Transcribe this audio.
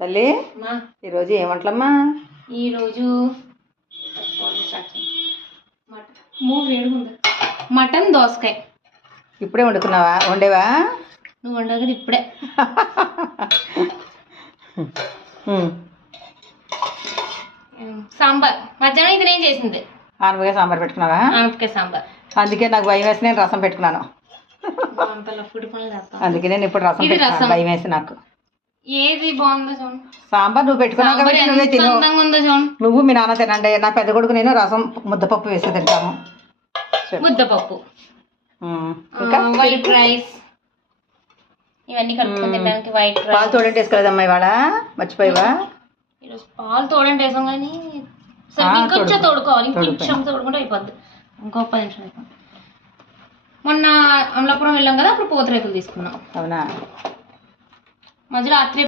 తల్లి ఈరోజు ఏం వంటలమ్మా? ఈరోజు మటన్ దోసకాయ. ఇప్పుడే వండేవా? నువ్వు వండవు కదా ఇప్పుడే. సాంబార్ మధ్యాహ్నం ఇది నేను చేసింది. ఆనపకాయ సాంబార్ పెట్టుకున్నావా? ఆనపకాయ సాంబార్. అందుకే నాకు భయం వేసి నేను రసం పెట్టుకున్నాను. అందుకే నేను ఇప్పుడు రసం పెట్టుకున్నాను, భయం వేసి నాకు. ఏది బాగుందో చూడండి. సాంబార్ నువ్వు పెట్టుకున్నావు కాబట్టి నువ్వే తిను. నువ్వు మీ నాన్న తినండి. నా పెద్ద కొడుకు నేను రసం ముద్దపప్పు వేసి తింటాము. ముద్దపప్పు, వైట్ రైస్, ఇవన్నీ కలుపుకొని తినడానికి. White rice. పాలు తోడంటే వేసుకోలేదమ్మా ఇవాళ? మర్చిపోయావా? ఈరోజు పాలు తోడంటే వేసాం కానీ ఇంకొంచెం తోడుకోవాలి. ఇంకొంచెం తోడుకుంటే అయిపోద్ది. ఇంకో 10 నిమిషాలు అయిపోద్ది. మొన్న అమలాపురం వెళ్ళాం కదా, అప్పుడు పూతరేకులు తీసుకున్నాం. అవునా? మధ్యలో రాత్రి